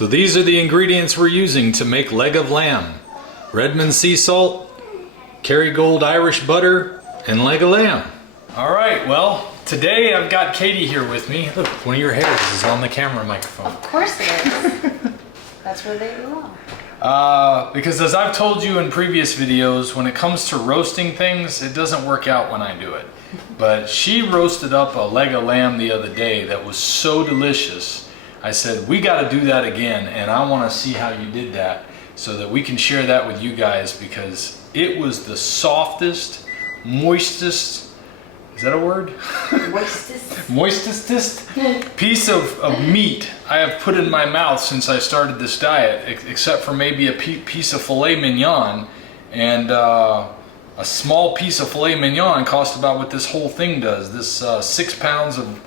So these are the ingredients we're using to make leg of lamb. Redmond sea salt, Kerrygold Irish butter, and leg of lamb. All right, well, today I've got Katie here with me. Look, one of your hairs is on the camera microphone. Of course it is. That's where they belong. Because as I've told you in previous videos, when it comes to roasting things, it doesn't work out when I do it. But she roasted up a leg of lamb the other day that was so delicious. I said, we got to do that again, and I want to see how you did that so that we can share that with you guys, because it was the softest, moistest, is that a word? Moistest piece of meat I have put in my mouth since I started this diet, except for maybe a piece of filet mignon. And a small piece of filet mignon cost about what this whole thing does. This 6 pounds of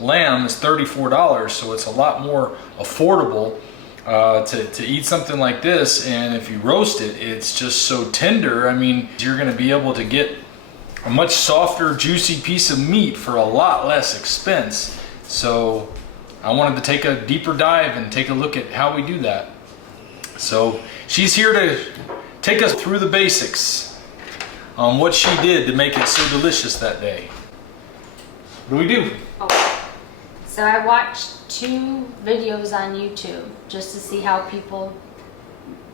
lamb is $34, so it's a lot more affordable to eat something like this. And if you roast it, it's just so tender. I mean, you're going to be able to get a much softer, juicy piece of meat for a lot less expense. So I wanted to take a deeper dive and take a look at how we do that. So she's here to take us through the basics on what she did to make it so delicious that day. What do we do? Oh. So I watched 2 videos on YouTube just to see how people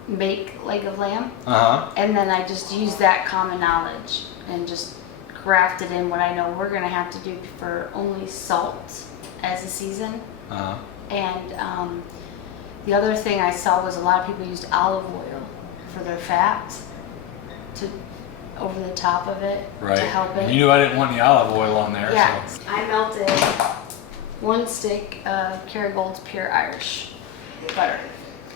make leg of lamb. And then I just used that common knowledge and just grafted in what I know we're gonna have to do for only salt as a season. And the other thing I saw was a lot of people used olive oil for their fat to over the top of it to help it. You knew I didn't want any olive oil on there. Yeah, so. I melted 1 stick of Kerrygold's pure Irish butter.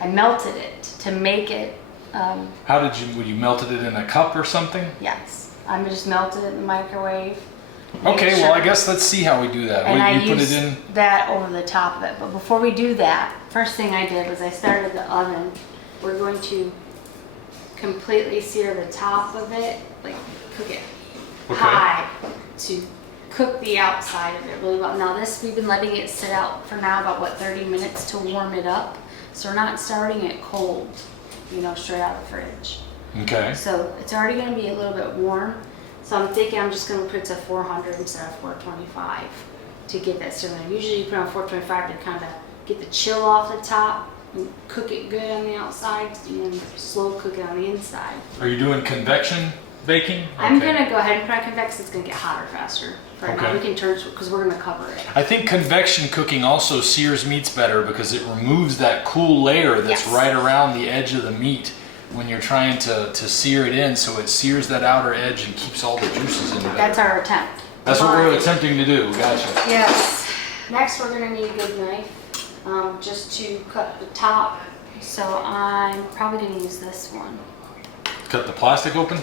I melted it to make it. How did you? Would you melted it in a cup or something? Yes, I just melted it in the microwave. Okay, well I guess let's see how we do that. And I put used it in that over the top of it. But before we do that, first thing I did was I started the oven. We're going to completely sear the top of it, like cook it high to cook the outside of it really well. Now this, we've been letting it sit out for now about, what, 30 minutes to warm it up. So we're not starting it cold, you know, straight out of the fridge. Okay. So it's already going to be a little bit warm. So I'm thinking I'm just going to put it to 400 instead of 425 to get that simmering. Usually you put on 425 to kind of get the chill off the top and cook it good on the outside, and then slow cook it on the inside. Are you doing convection baking? I'm going to go ahead and put on convection. It's going to get hotter faster. Right now we can turn, because we're going to cover it. I think convection cooking also sears meats better because it removes that cool layer that's right around the edge of the meat when you're trying to sear it in, so it sears that outer edge and keeps all the juices in there. That's our attempt. That's what we're attempting to do. Gotcha. Yes. Next we're going to need a good knife just to cut the top. So I'm probably going to use this one. Cut the plastic open?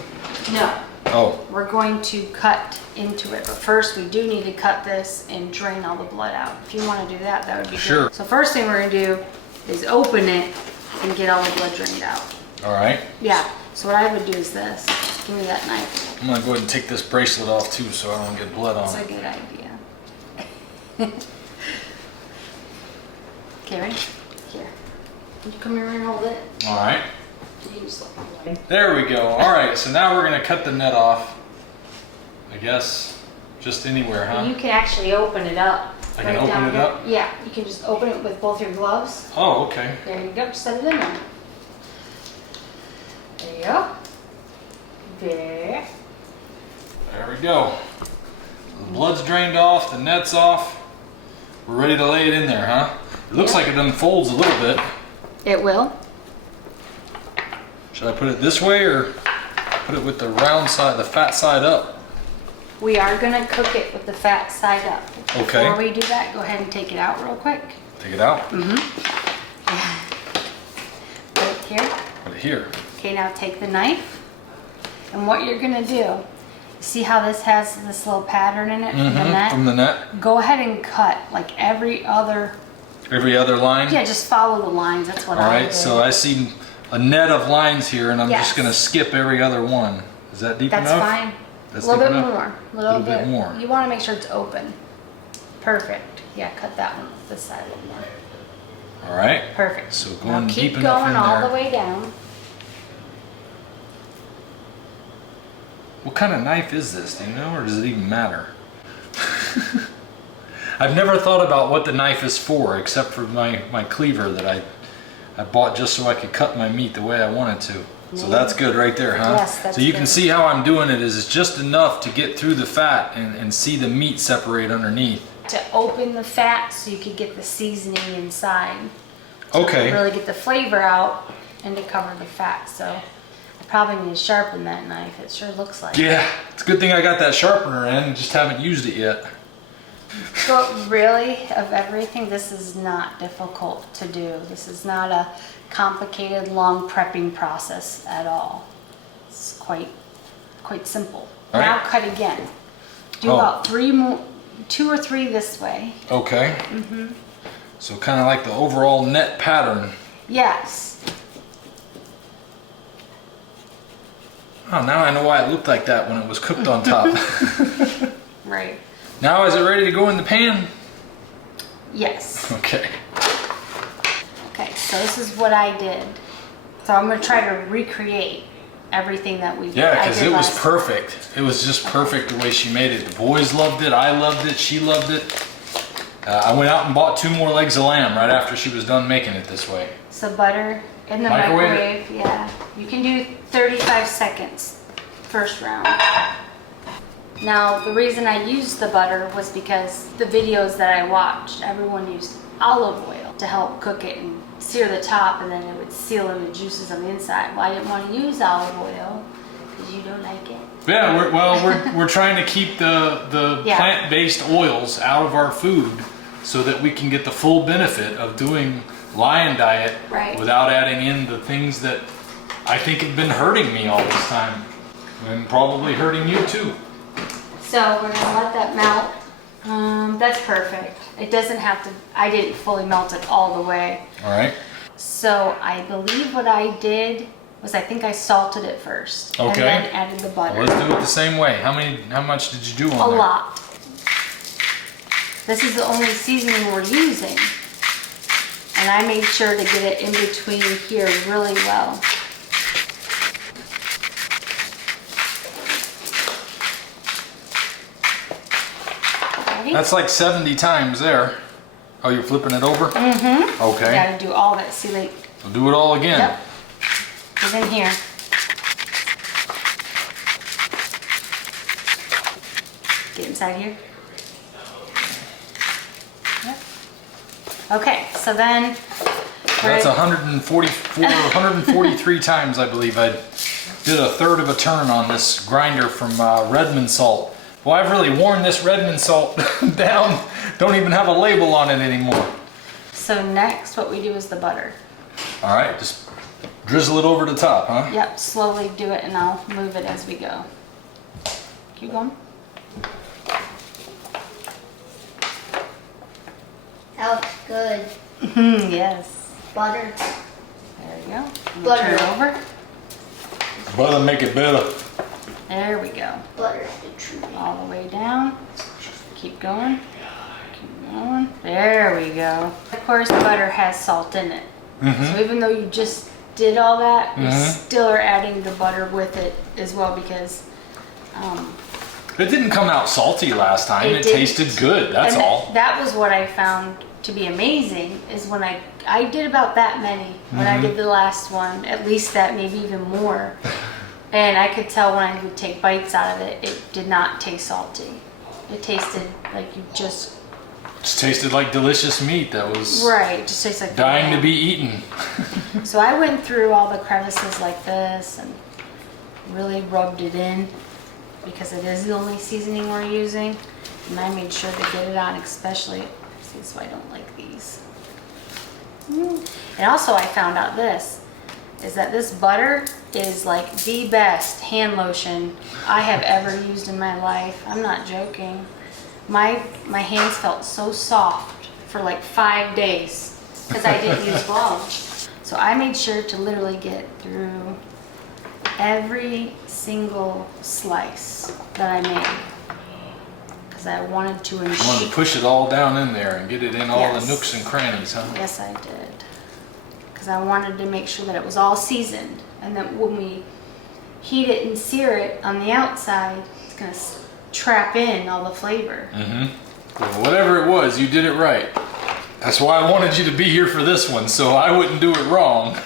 No. Oh. We're going to cut into it, but first we do need to cut this and drain all the blood out. If you want to do that, that would be good. So first thing we're going to do is open it and get all the blood drained out. All right. Yeah. So what I would do is this. Give me that knife. I'm going to go ahead and take this bracelet off too so I don't get blood on it. That's a good idea. Okay, ready? Here. You come here and hold it. All right. You just there we go. All right, so now we're going to cut the net off. I guess just anywhere, huh? You can actually open it up. I can open it up? Yeah, you can just open it with both your gloves. Oh, okay. There you go. Just set it in there. There you go. There. There we go. The blood's drained off, the net's off. We're ready to lay it in there, huh? It looks like it unfolds a little bit. It will. Should I put it this way or put it with the round side, the fat side up? We are going to cook it with the fat side up. Okay. Before we do that, go ahead and take it out real quick. Take it out? Yeah. Put it here. Put it here. Okay, now take the knife. And what you're going to do, see how this has this little pattern in it from the net? From the net? Go ahead and cut like every other line? Yeah, just follow the lines. That's what I do. All right, so I see a net of lines here, and I'm just going to skip every other one. Is that deep enough? That's fine. That's a little deep bit enough? more. A little bit more. You want to make sure it's open. Perfect. Yeah, cut that one this side a little more. All right. Perfect. So Now going keep deep enough in going all there. the way down. What kind of knife is this? Do you know, or does it even matter? I've never thought about what the knife is for, except for my cleaver that I bought just so I could cut my meat the way I wanted to. So that's good right there, huh? Yes, that's so you good. can see how I'm doing it is it's just enough to get through the fat and see the meat separate underneath. To open the fat so you could get the seasoning inside. Okay. To really get the flavor out and to cover the fat. So I probably need to sharpen that knife. It sure looks like it. Yeah, it's a good thing I got that sharpener in, just haven't used it yet. But really, of everything, this is not difficult to do. This is not a complicated, long prepping process at all. It's quite simple. All Now right. cut again. Do about 2 or 3 this way. Okay. So kind of like the overall net pattern. Yes. Oh, now I know why it looked like that when it was cooked on top. Right. Now is it ready to go in the pan? Yes. Okay. Okay, so this is what I did. So I'm going to try to recreate everything that we did. Yeah, because it was last- perfect. It was just perfect the way she made it. The boys loved it, I loved it, she loved it. I went out and bought 2 more legs of lamb right after she was done making it this way. So butter in the Microwave microwave, yeah. You can do 35 seconds, first round. Now, the reason I used the butter was because the videos that I watched, everyone used olive oil to help cook it and sear the top, and then it would seal in the juices on the inside. Well, I didn't want to use olive oil because you don't like it. Yeah, we're trying to keep the Yeah. plant-based oils out of our food so that we can get the full benefit of doing lion diet Right. without adding in the things that I think have been hurting me all this time and probably hurting you too. So we're gonna let that melt. That's perfect. It doesn't have to, I didn't fully melt it all the way. All right. So I believe what I did was I think I salted it first. Okay. And then added the butter. Well, let's do it the same way. How much did you do on A there? lot. This is the only seasoning we're using. And I made sure to get it in between here really well. Ready? That's like 70 times there. Oh, you're flipping it over? Mm-hmm. Okay. Gotta do all that. See, like, So do it all again. yep. It's in here. Get inside here. Yep. Okay, so then That's 143 times, I believe. I did a third of a turn on this grinder from Redmond salt. Well, I've really worn this Redmond salt down. Don't even have a label on it anymore. So next, what we do is the butter. All right, just drizzle it over the top, huh? Yep, slowly do it, and I'll move it as we go. Keep going. That looks good. Yes. Butter. There you go. I'm gonna Butter. Turn it over. Butter make it better. There we go. Butter's the truth. All the way down. Keep going. Keep going. There we go. Of course, the butter has salt in it. So even though you just did all that, you still are adding the butter with it as well because It didn't come out salty last time. It didn't. tasted good, that's and all. That was what I found to be amazing is when I did about that many when I did the last one, at least that, maybe even more. And I could tell when I would take bites out of it, it did not taste salty. It tasted like you just Just tasted like delicious meat that was right, it just tastes like dying to lamb. be eaten. So I went through all the crevices like this and really rubbed it in because it is the only seasoning we're using. And I made sure to get it on, especially, see, so I don't like these. And also I found out this, is that this butter is like the best hand lotion I have ever used in my life. I'm not joking. My hands felt so soft for like 5 days because I didn't use gloves. So I made sure to literally get through every single slice that I made. because I wanted to You wanted to push it all down in there and get it in all the nooks and crannies, huh? Yes, I did. Because I wanted to make sure that it was all seasoned, and that when we heat it and sear it on the outside, it's going to trap in all the flavor. Well, whatever it was, you did it right. That's why I wanted you to be here for this one, so I wouldn't do it wrong.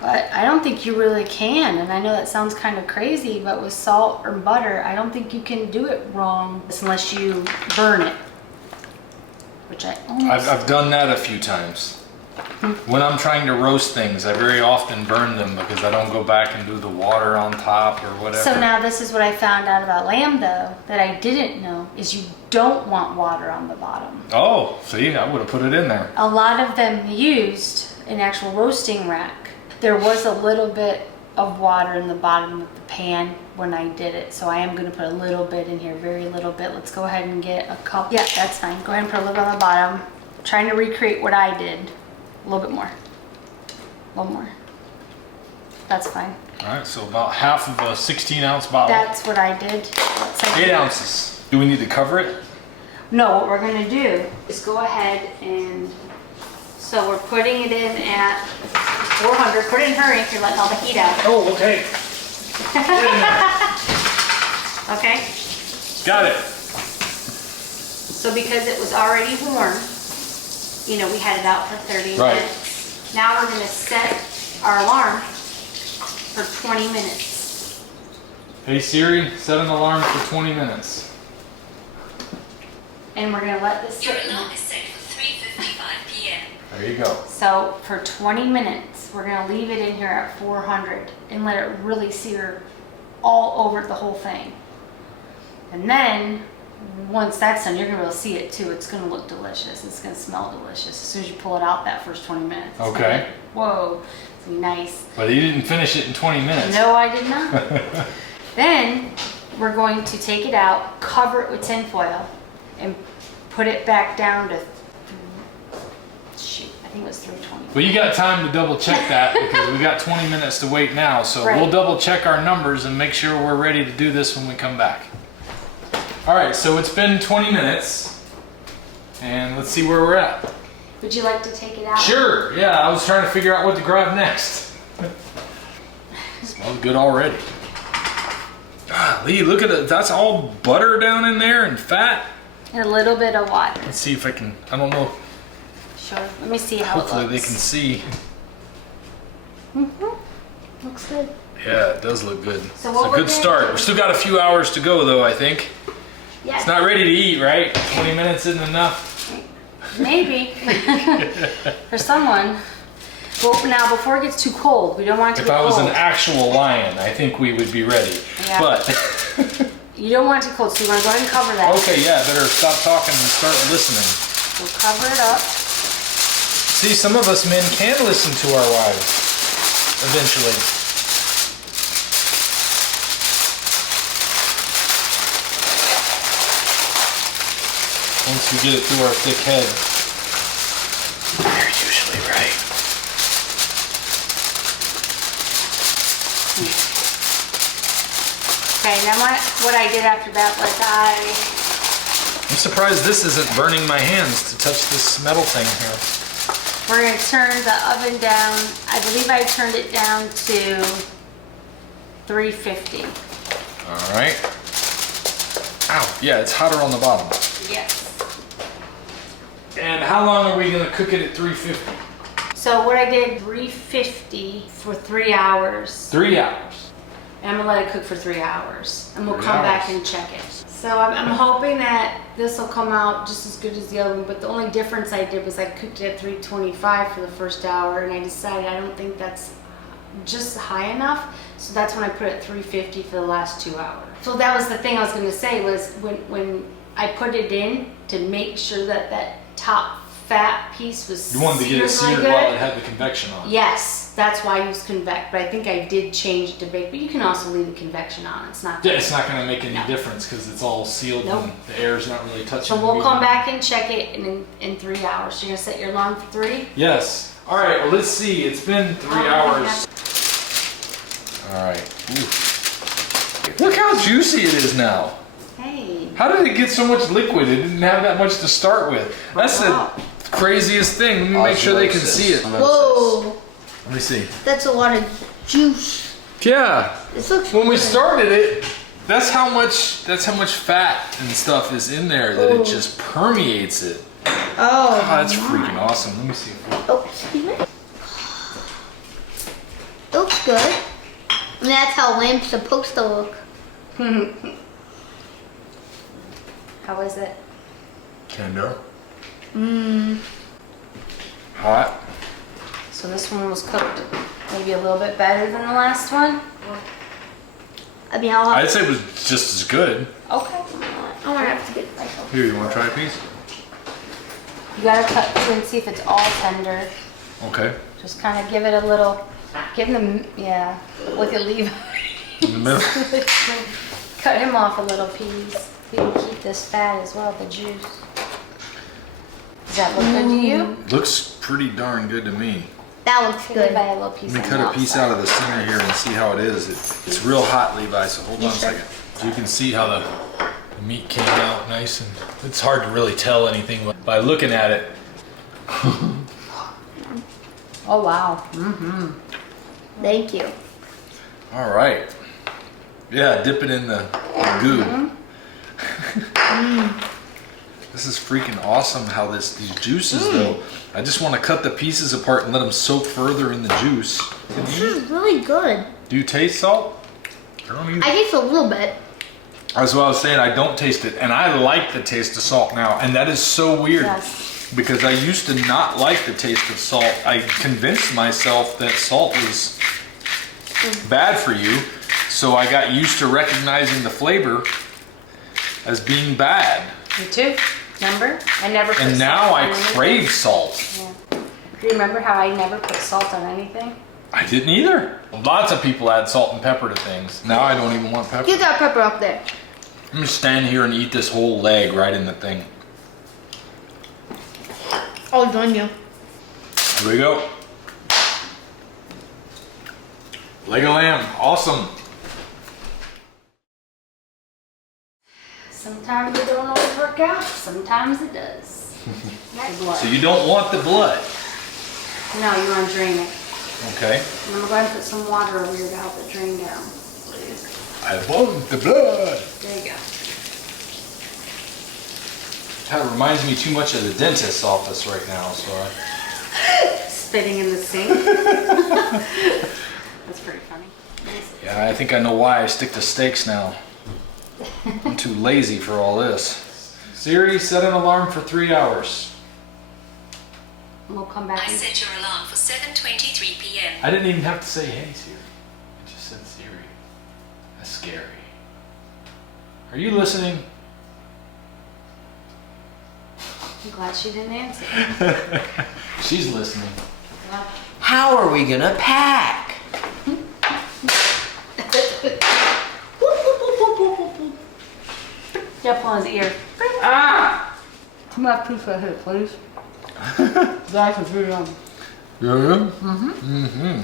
But I don't think you really can, and I know that sounds kind of crazy, but with salt or butter, I don't think you can do it wrong unless you burn it. Which I've done that a few times. When I'm trying to roast things, I very often burn them because I don't go back and do the water on top or whatever. So now this is what I found out about lamb though, that I didn't know, is you don't want water on the bottom. Oh, see, I would have put it in there. A lot of them used an actual roasting rack. There was a little bit of water in the bottom of the pan when I did it, so I am going to put a little bit in here, very little bit. Let's go ahead and get a cup. Yeah, that's fine. Go ahead and put a little bit on the bottom. I'm trying to recreate what I did. A little bit more. A little more. That's fine. All right, so about half of a 16-ounce bottle. That's what I did. 8 ounces. Do we need to cover it? No, what we're going to do is go ahead and, so we're putting it in at 400. Put it in hurry if you're letting all the heat out. Oh, okay. Okay? Got it. So because it was already warm, you know, we had it out for 30 minutes. Now we're going to set our alarm for 20 minutes. Hey Siri, set an alarm for 20 minutes. And we're going to let this sit. Your alarm is set for 3:55 p.m. There you go. So for 20 minutes, we're going to leave it in here at 400 and let it really sear all over the whole thing. And then once that's done, you're going to be able to see it too. It's going to look delicious. It's going to smell delicious as soon as you pull it out that first 20 minutes. It's Okay. gonna be, whoa, it's going to be nice. But you didn't finish it in 20 minutes. No, I did not. Then we're going to take it out, cover it with tin foil, and put it back down to, shoot, I think it was 320. But you got time to double check that because we got 20 minutes to wait now. So Right. we'll double check our numbers and make sure we're ready to do this when we come back. All right, so it's been 20 minutes and let's see where we're at. Would you like to take it out? Sure, yeah, I was trying to figure out what to grab next. Smells good already. Lee, look at it. That's all butter down in there and fat. And a little bit of water. Let's see if I can, I don't know. Sure. Let me see how Hopefully it they looks. can see. Looks good. Yeah, it does look good. So It's what a we're good gonna start. do- We still got a few hours to go though, I think. Yeah. It's not ready to eat, right? 20 minutes isn't enough. Maybe. For someone. Well, now before it gets too cold, we don't want it to If get I was cold. an actual lion, I think we would be ready. Yeah. But, You don't want it to cold, so you want to go ahead and cover that. okay, yeah, better stop talking and start listening. We'll cover it up. See, some of us men can listen to our wives, eventually. Once we get it through our thick head. You're usually right. Okay, now what I did after that was I'm surprised this isn't burning my hands to touch this metal thing here. we're going to turn the oven down. I believe I turned it down to 350. All right. Ow, yeah, it's hotter on the bottom. Yes. And how long are we gonna cook it at 350? So what I did, 350 for 3 hours. 3 hours. And I'm gonna let it cook for 3 hours. And we'll 3 come back hours. and check it. So I'm hoping that this will come out just as good as the other one, but the only difference I did was I cooked it at 325 for the first hour, and I decided I don't think that's just high enough. So that's when I put it at 350 for the last 2 hours. So that was the thing I was gonna say was when I put it in to make sure that that top fat piece was You wanted to get it seared seared really while good. it had the convection on. Yes, that's why I used convect, but I think I did change it to bake, but you can also leave the convection on, it's not. Yeah, it's not gonna make any No. difference because it's all sealed Nope. and the air's not really touching. So the we'll come medium. back and check it in 3 hours. So you're gonna set your alarm for 3? Yes. All right, well, let's see. It's been 3 hours. All right. Ooh. Look how juicy it is now. Hey, How did it get so much liquid? It didn't have that much to start with. That's the craziest thing. Let me make sure they can see it. Whoa. Let me see. That's a lot of juice. Yeah. This looks When we good. started it, that's how much fat and stuff is in there that it just permeates it. Oh. That's freaking awesome. Let me see. Oh, excuse me. It looks good. And that's how lamb's supposed to look. How is it? Tender. Hot. So this one was cooked maybe a little bit better than the last one. I mean, I'll have I'd say it was just as good. Okay. I'm gonna have to get it myself. Here, you want to try a piece? You gotta cut through and see if it's all tender. Okay. Just kind of give it a little, give them, yeah, look at Levi. In the middle. Cut him off a little piece. You can keep this fat as well, the juice. Does that look good to you? Looks pretty darn good to me. That looks Give good. Levi a little piece. Let me on cut the a piece outside. out of the center here and see how it is. It's real hot, Levi, so hold on a second. So you can see how the meat came out nice, and it's hard to really tell anything by looking at it. Oh wow. Thank you. All right. Yeah, dip it in the goo. This is freaking awesome how these juices though. I just want to cut the pieces apart and let them soak further in the juice. This is really good. Do you taste salt? I don't either. I taste a little bit. That's what I was saying. I don't taste it, and I like the taste of salt now, and that is so weird Yes. because I used to not like the taste of salt. I convinced myself that salt was bad for you, so I got used to recognizing the flavor as being bad, Me too. Remember? I never put and salt now on I anything. crave salt. Yeah. Do you remember how I never put salt on anything? I didn't either. Lots of people add salt and pepper to things. Now I don't even want pepper. Get that pepper up there. I'm gonna stand here and eat this whole leg right in the thing. I'll join you. Here we go. Leg of lamb, awesome. Sometimes it don't always work out. Sometimes it does. The blood. So you don't want the blood. No, you want to drain it. Okay. And I'm going to put some water over here to help it drain down. Please. I want the blood. There you go. That reminds me too much of the dentist's office right now, so Spitting in the sink. That's pretty funny. yeah, I think I know why I stick to steaks now. I'm too lazy for all this. Siri, set an alarm for 3 hours. We'll come back. I and- set your alarm for 7:23 p.m. I didn't even have to say, hey Siri. I just said Siri. That's scary. Are you listening? I'm glad she didn't answer. She's listening. Well, How are we gonna pack? Jeff on his ear. Ah! Come back to the head, please. That's a food on. Yeah? Mm-hmm.